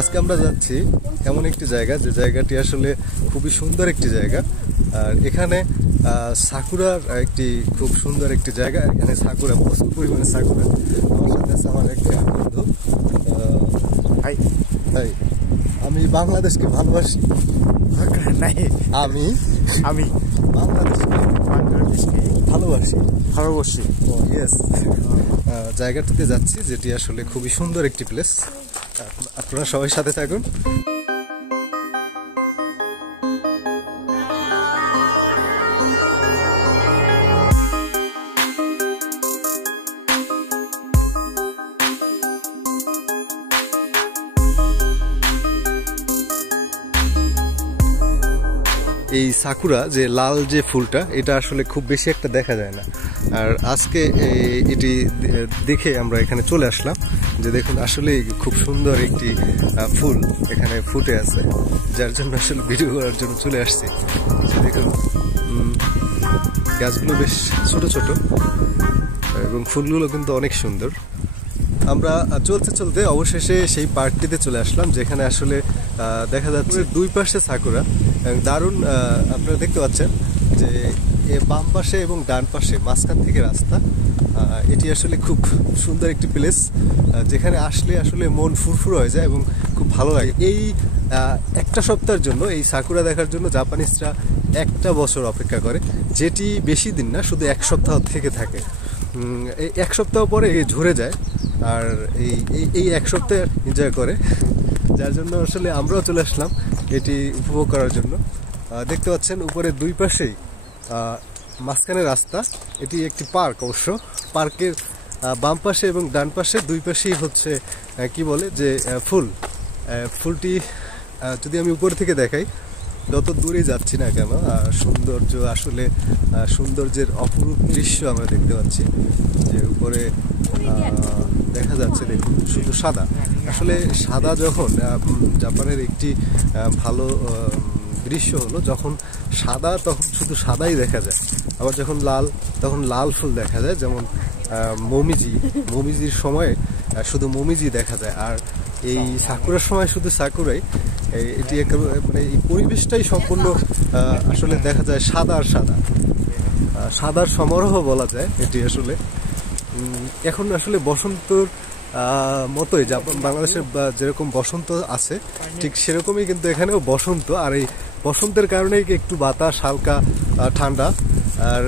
আজকে আমরা যাচ্ছি এমন একটি জায়গা, যে জায়গাটি আসলে খুবই সুন্দর একটি জায়গা। আর এখানে সাকুরার একটি খুব সুন্দর একটি জায়গা। এখানে সাকুরা, প্রচুর পরিমাণে সাকুরা। আমার সাথে আছে আমার এক বন্ধু। তাই আমি বাংলাদেশকে ভালোবাসি। আমি আমি বাংলাদেশকে ভালোবাসি। ও ইয়েস। জায়গাটাতে যাচ্ছি, যেটি আসলে খুবই সুন্দর একটি প্লেস। আপনারা সবাই সাথে থাকুন। এই সাকুরা যে লাল যে ফুলটা, এটা আসলে খুব বেশি একটা দেখা যায় না। আর আজকে এটি দেখে আমরা এখানে চলে আসলাম, যে দেখুন আসলে খুব সুন্দর একটি ফুল এখানে ফুটে আছে, যার জন্য আসলে ভিডিও করার জন্য চলে আসছি। দেখুন গাছগুলো বেশ ছোট ছোট এবং ফুলগুলো কিন্তু অনেক সুন্দর। আমরা চলতে চলতে অবশেষে সেই পার্কটিতে চলে আসলাম, যেখানে আসলে দেখা যাচ্ছে দুই পাশে সাকুরা দারুণ। আপনারা দেখতে পাচ্ছেন যে বাম পাশে এবং ডান পাশে মাঝখান থেকে রাস্তা। এটি আসলে খুব সুন্দর একটি প্লেস, যেখানে আসলে আসলে মন ফুরফুর হয়ে যায় এবং খুব ভালো লাগে। এই একটা সপ্তাহের জন্য এই সাকুরা দেখার জন্য জাপানিজরা একটা বছর অপেক্ষা করে, যেটি বেশি দিন না, শুধু এক সপ্তাহ থেকে থাকে। এই এক সপ্তাহ পরে ঝরে যায়, আর এই এক সপ্তাহ এনজয় করে, যার জন্য আসলে আমরাও চলে আসলাম এটি উপভোগ করার জন্য। দেখতে পাচ্ছেন উপরে দুই পাশেই মাঝখানে রাস্তা। এটি একটি পার্ক অবশ্য। পার্কের বাম পাশে এবং ডান পাশে দুই পাশেই হচ্ছে কি বলে যে ফুলটি যদি আমি উপর থেকে দেখাই, যত দূরে যাচ্ছি না কেন, সৌন্দর্য আসলে সৌন্দর্যের অপরূপ দৃশ্য আমরা দেখতে পাচ্ছি। যে উপরে দেখা যাচ্ছে, দেখুন শুধু সাদা। আসলে সাদা যখন জাপানের একটি ভালো দৃশ্য হলো, যখন সাদা তখন শুধু সাদাই দেখা যায়। আবার যখন লাল তখন লাল ফুল দেখা যায়, যেমন মমিজির সময় শুধু মমিজি দেখা যায়। আর এই সাকুরার সময় শুধু সাকুরাই। এটি মানে এই পরিবেশটাই সম্পূর্ণ আসলে দেখা যায় সাদা আর সাদার সমারোহ বলা যায় এটি আসলে। এখন আসলে বসন্তর মতোই বাংলাদেশের যেরকম বসন্ত আছে, ঠিক সেরকমই কিন্তু এখানেও বসন্ত। আর এই বসন্তের কারণেই একটু বাতাস হালকা ঠান্ডা, আর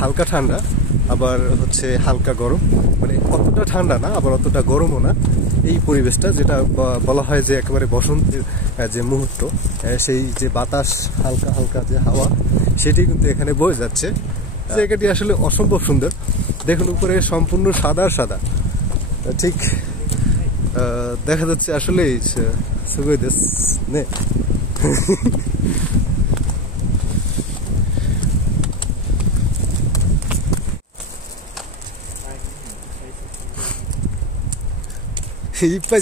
হালকা ঠান্ডা, আবার হচ্ছে হালকা গরম। মানে অতটা ঠান্ডা না, আবার অতটা গরমও না। এই পরিবেশটা যেটা বলা হয় যে একেবারে বসন্তের যে মুহূর্ত, সেই যে বাতাস হালকা হালকা যে হাওয়া, সেটি কিন্তু এখানে বয়ে যাচ্ছে। জায়গাটি আসলে অসম্ভব সুন্দর। দেখুন উপরে সম্পূর্ণ সাদা সাদা, ঠিক দেখা যাচ্ছে আসলে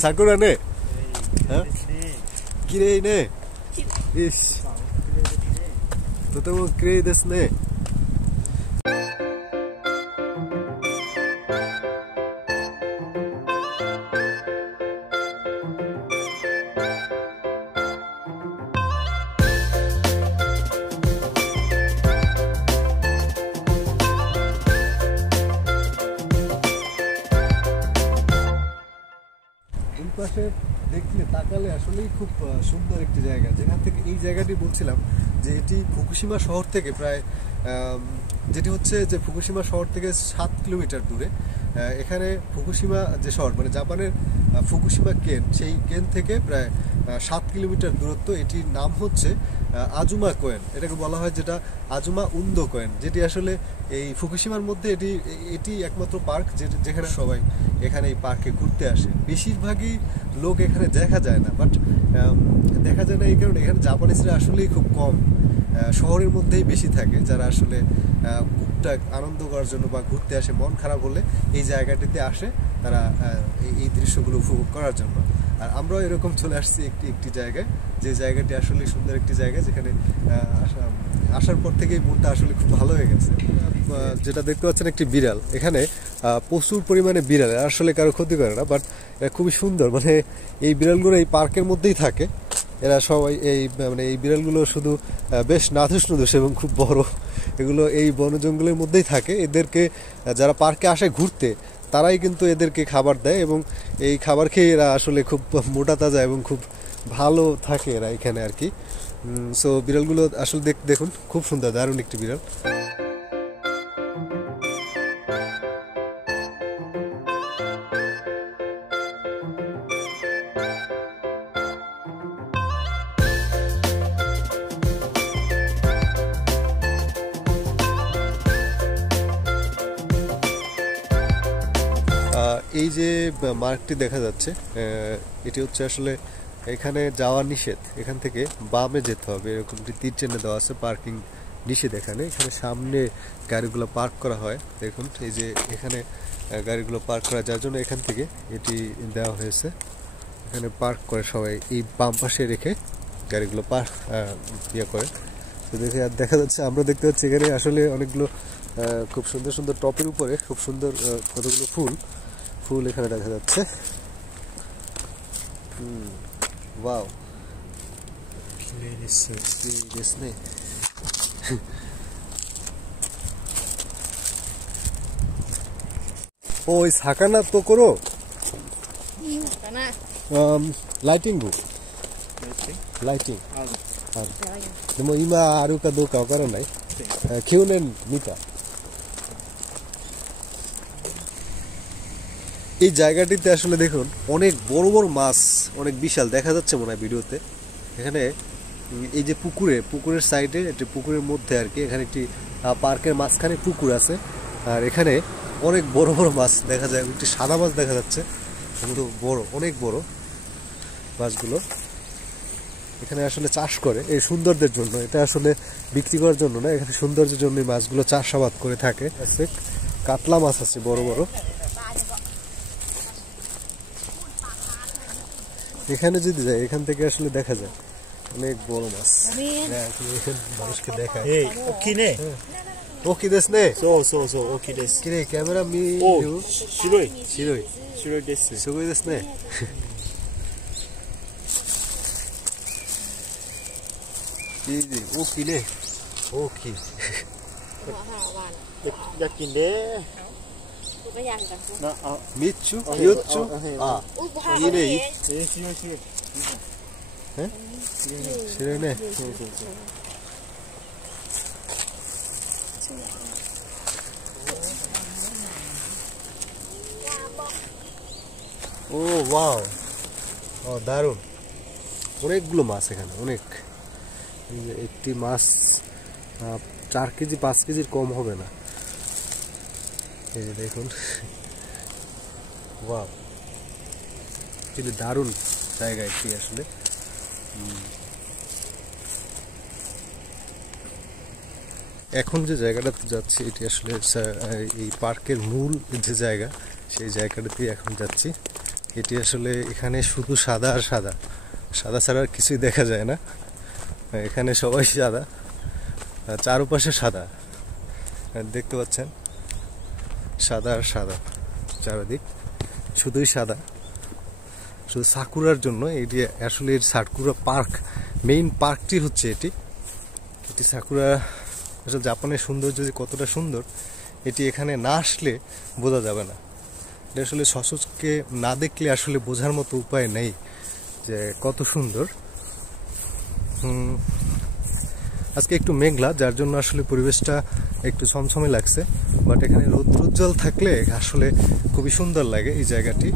সাকুরা নে কিরে নে ইস তো ক্রে দেশ নে। পাশে দেখলে তাকালে আসলেই খুব সুন্দর একটি জায়গা, যেখান থেকে এই জায়গাটি বলছিলাম যে এটি ফুকুশিমা শহর থেকে প্রায় যেটি হচ্ছে যে ফুকুশিমা শহর থেকে 7 কিলোমিটার দূরে। এখানে ফুকুশিমা যে শহর, মানে জাপানের ফুকুশিমা কেন, সেই কেন থেকে প্রায় 7 কিলোমিটার দূরত্ব। এটির নাম হচ্ছে আজুমা কোয়েন। এটাকে বলা হয় যেটা আজুমা উন্দো কোয়েন, যেটি আসলে এই ফুকুশিমার মধ্যে এটি একমাত্র পার্ক যেখানে সবাই এখানে এই পার্কে ঘুরতে আসে। বেশিরভাগই লোক এখানে দেখা যায় না, বাট দেখা যায় না এই কারণে এখানে জাপানিজরা আসলেই খুব কম, শহরের মধ্যেই বেশি থাকে, যারা আসলে টুকটাক আনন্দ করার জন্য বা ঘুরতে আসে, মন খারাপ হলে এই জায়গাটিতে আসে তারা এই দৃশ্যগুলো উপভোগ করার জন্য। আর আমরাও এরকম চলে আসছি একটি জায়গায়, যে জায়গাটি আসলে সুন্দর একটি জায়গা, যেখানে আসার পর থেকেই মনটা আসলে খুব ভালো হয়ে গেছে। যেটা দেখতে পাচ্ছেন একটি বিড়াল, এখানে প্রচুর পরিমাণে বিড়াল, আসলে কারো ক্ষতি করে না, বাট খুবই সুন্দর। মানে এই বিড়ালগুলো এই পার্কের মধ্যেই থাকে, এরা সবাই এই বিড়ালগুলো শুধু বেশ নাদুস নুদুস এবং খুব বড়, এগুলো এই বন জঙ্গলের মধ্যেই থাকে। এদেরকে যারা পার্কে আসে ঘুরতে তারাই কিন্তু এদেরকে খাবার দেয়, এবং এই খাবার খেয়ে এরা আসলে খুব মোটা তাজা এবং খুব ভালো থাকে এরা এখানে আর কি। সো বিড়ালগুলো আসলে দেখুন, খুব সুন্দর, দারুণ একটি বিড়াল। এই যে মার্কটি দেখা যাচ্ছে, এটি হচ্ছে আসলে এখানে যাওয়া নিষেধ, এখান থেকে বামে যেতে হবে, এরকম তীর চিহ্ন দেওয়া আছে, পার্কিং নিষেধ। এখানে সামনে গাড়িগুলো পার্ক করা হয়, দেখুন এই যে এখানে গাড়িগুলো পার্ক করা, যার জন্য এখান থেকে এটি দেওয়া হয়েছে। এখানে পার্ক করে সবাই, এই বাম পাশে রেখে গাড়িগুলো ইয়ে করে। তো দেখে আর দেখা যাচ্ছে, আমরা দেখতে পাচ্ছি এখানে আসলে অনেকগুলো খুব সুন্দর সুন্দর টপের উপরে খুব সুন্দর কতগুলো ফুল এখানে দেখা যাচ্ছে। ওয়াও, ওই সাকানা তো করো লাইটিংでも今あるかどうかわからない。去年見た。এই জায়গাটিতে আসলে দেখুন অনেক বড় বড় মাছ, অনেক বিশাল দেখা যাচ্ছে মনে হয় ভিডিওতে। এখানে এই যে পুকুরের সাইডে, একটি পুকুরের মধ্যে আর কি, এখানে একটি পার্কের মাঝখানে পুকুর আছে, আর এখানে অনেক বড় বড় মাছ দেখা যায়। একটি সাদা মাছ দেখা যাচ্ছে, কিন্তু বড়, অনেক বড় মাছগুলো। এখানে আসলে চাষ করে এই সৌন্দর্যের জন্য, এটা আসলে বিক্রি করার জন্য না, এখানে সৌন্দর্যের জন্য মাছগুলো চাষাবাদ করে থাকে। কাতলা মাছ আছে বড় বড়। এখানে যদি যাই, এখান থেকে আসলে দেখা যায় অনেক বড় মাছ। মানুষকে দেখায় ক্যামেরা মি শিরোই দেশ নে।大きいね。大きい。อยากกินเด้三つ、四つ。あ、いいね。白いね。ও ওয়াও, ও দারুণ, অনেকগুলো মাছ এখানে, অনেক। একটি মাছ 4 কেজি 5 কেজির কম হবে না। এই যে দেখুন, ওয়াও, কিন্তু দারুণ জায়গা এটি আসলে। এখন যে জায়গাটাতে যাচ্ছি এটি আসলে এই পার্কের মূল যে জায়গা, সেই জায়গাটাতে এখন যাচ্ছি। এটি আসলে এখানে শুধু সাদা আর সাদা, সাদা ছাড়া আর কিছুই দেখা যায় না। এখানে সবাই সাদা, চারপাশে সাদা, দেখতে পাচ্ছেন, সাদা আর সাদা চারদিক, শুধুই সাদা। শুধু সাকুরার জন্য এটি আসলে সাকুরা পার্ক, মেইন পার্কটি হচ্ছে এটি। সাকুরা আসলে জাপানের সৌন্দর্য যে কতটা সুন্দর, এটি এখানে না আসলে বোঝা যাবে না। এটা আসলে সচক্ষে না দেখলে আসলে বোঝার মতো উপায় নেই যে কত সুন্দর। আজকে একটু মেঘলা, যার জন্য আসলে পরিবেশটা একটু ছমছমে লাগছে, বাট এখানে রৌদ্রোজ্জ্বল থাকলে আসলে খুবই সুন্দর লাগে এই জায়গাটি।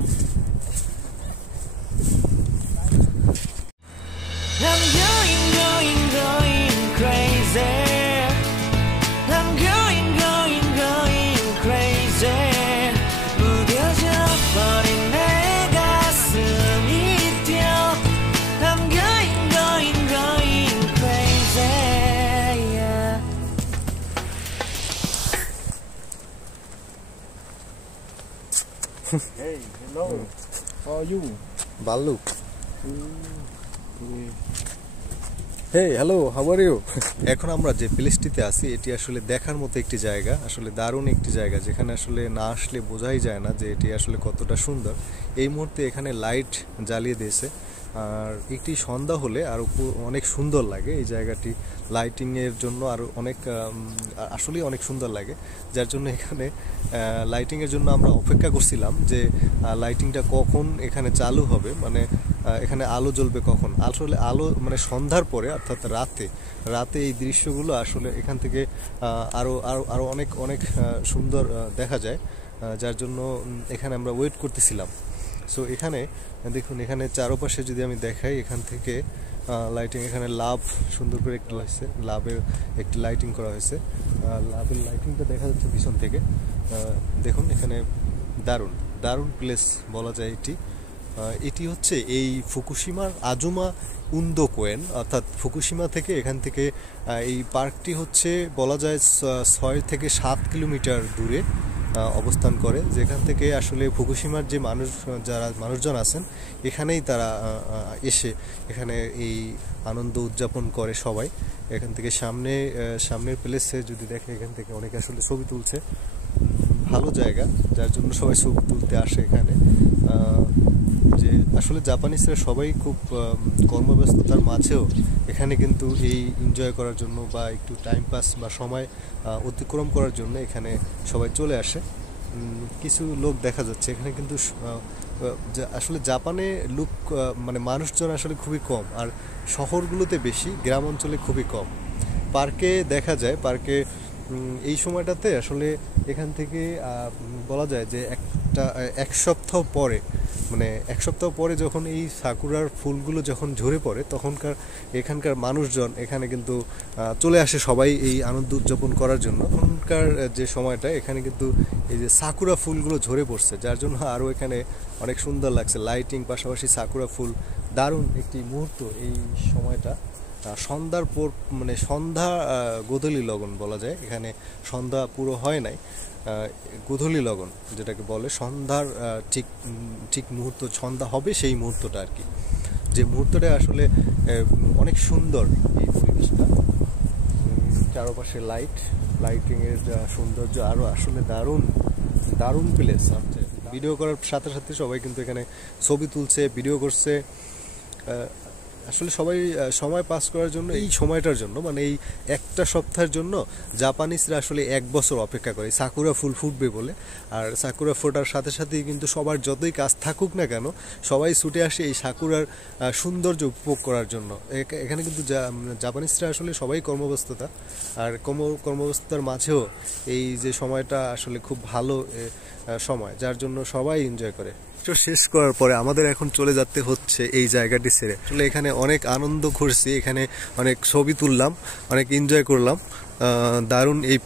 Hey, hello. How are you? Baluk. Hey hello, how are you? এখন আমরা যে প্লেসটিতে আছি এটি আসলে দেখার মতো একটি জায়গা, আসলে দারুণ একটি জায়গা, যেখানে আসলে না আসলে বোঝাই যায় না যে এটি আসলে কতটা সুন্দর। এই মুহূর্তে এখানে লাইট জ্বালিয়ে দিয়েছে, আর একটি সন্ধ্যা হলে আরও অনেক সুন্দর লাগে এই জায়গাটি। লাইটিংয়ের জন্য আরও অনেক আসলেই অনেক সুন্দর লাগে, যার জন্য এখানে লাইটিংয়ের জন্য আমরা অপেক্ষা করছিলাম যে লাইটিংটা কখন এখানে চালু হবে, মানে এখানে আলো জ্বলবে কখন। আসলে আলো মানে সন্ধ্যার পরে, অর্থাৎ রাতে এই দৃশ্যগুলো আসলে এখান থেকে আরও আরও আরও অনেক অনেক সুন্দর দেখা যায়, যার জন্য এখানে আমরা ওয়েট করতেছিলাম। সো এখানে দেখুন, এখানে চারপাশে যদি আমি দেখাই, এখান থেকে লাইটিং, এখানে লাভ সুন্দর করে একটু হয়েছে, লাভের একটি লাইটিং করা হয়েছে। লাভের লাইটিংটা দেখা যাচ্ছে পিছন থেকে। দেখুন এখানে দারুণ দারুণ প্লেস বলা যায় এটি। এটি হচ্ছে এই ফুকুশিমার আজুমা উন্দো কোয়েন, অর্থাৎ ফুকুশিমা থেকে এখান থেকে এই পার্কটি হচ্ছে বলা যায় 6 থেকে 7 কিলোমিটার দূরে অবস্থান করে, যেখান থেকে আসলে ফুকুশিমার যে মানুষজন আছেন এখানেই তারা এসে এখানে এই আনন্দ উদযাপন করে সবাই। এখান থেকে সামনের প্লেসে যদি দেখে, এখান থেকে অনেকে আসলে ছবি তুলছে। ভালো জায়গা, যার জন্য সবাই ছবি তুলতে আসে এখানে। যে আসলে জাপানিজরা সবাই খুব কর্মব্যস্ততার মাঝেও এখানে কিন্তু এই এনজয় করার জন্য বা একটু টাইম পাস বা সময় অতিক্রম করার জন্য এখানে সবাই চলে আসে। কিছু লোক দেখা যাচ্ছে এখানে, কিন্তু আসলে জাপানে লোক মানে মানুষজন আসলে খুবই কম, আর শহরগুলোতে বেশি, গ্রাম অঞ্চলে খুবই কম। পার্কে দেখা যায়, পার্কে এই সময়টাতে আসলে এখান থেকে বলা যায় যে এক সপ্তাহ পরে, মানে এক সপ্তাহ পরে যখন এই সাকুরার ফুলগুলো যখন ঝরে পড়ে, তখনকার এখানকার মানুষজন এখানে কিন্তু চলে আসে সবাই এই আনন্দ উদযাপন করার জন্য। তখনকার যে সময়টা এখানে কিন্তু এই যে সাকুরা ফুলগুলো ঝরে পড়ছে, যার জন্য আরও এখানে অনেক সুন্দর লাগছে। লাইটিং পাশাপাশি সাকুরা ফুল, দারুণ একটি মুহূর্ত এই সময়টা। সন্ধ্যার পর, মানে সন্ধ্যা গোধূলি লগন বলা যায়, এখানে সন্ধ্যা পুরো হয় নাই, গোধূলি লগন যেটাকে বলে, সন্ধ্যার ঠিক মুহূর্ত, সন্ধ্যা হবে সেই মুহূর্তটা আর কি, যে মুহূর্তটা আসলে অনেক সুন্দর এই পরিবেশটা। চারপাশে লাইটিংয়ের সৌন্দর্য আরও আসলে দারুণ প্লেস। ভিডিও করার সাথে সাথে সবাই কিন্তু এখানে ছবি তুলছে, ভিডিও করছে। আসলে সবাই সময় পাস করার জন্য, এই সময়টার জন্য, মানে এই একটা সপ্তাহের জন্য জাপানিজরা আসলে 1 বছর অপেক্ষা করে সাকুরা ফুল ফুটবে বলে। আর সাকুরা ফোটার সাথে সাথেই কিন্তু সবার যতই কাজ থাকুক না কেন, সবাই ছুটে আসে এই সাকুরার সৌন্দর্য উপভোগ করার জন্য। এখানে কিন্তু জাপানিজরা আসলে সবাই কর্মব্যস্ততা, আর কর্মব্যস্ততার মাঝেও এই যে সময়টা আসলে খুব ভালো সময়, যার জন্য সবাই এনজয় করে। শেষ করার পরে আমাদের এখন চলে যেতে হচ্ছে এই জায়গাটি ছেড়ে। আসলে এখানে অনেক আনন্দ করছি, এখানে অনেক ছবি তুললাম, অনেক এনজয় করলাম। দারুণ এই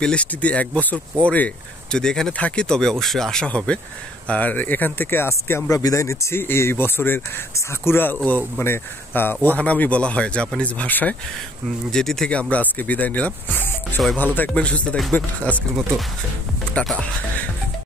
প্লেসটিতে 1 বছর পরে যদি এখানে থাকি তবে অবশ্যই আসা হবে। আর এখান থেকে আজকে আমরা বিদায় নিচ্ছি এই বছরের সাকুরা, মানে ওহানামি বলা হয় জাপানিজ ভাষায়, যেটি থেকে আমরা আজকে বিদায় নিলাম। সবাই ভালো থাকবেন, সুস্থ থাকবেন। আজকের মতো টাটা।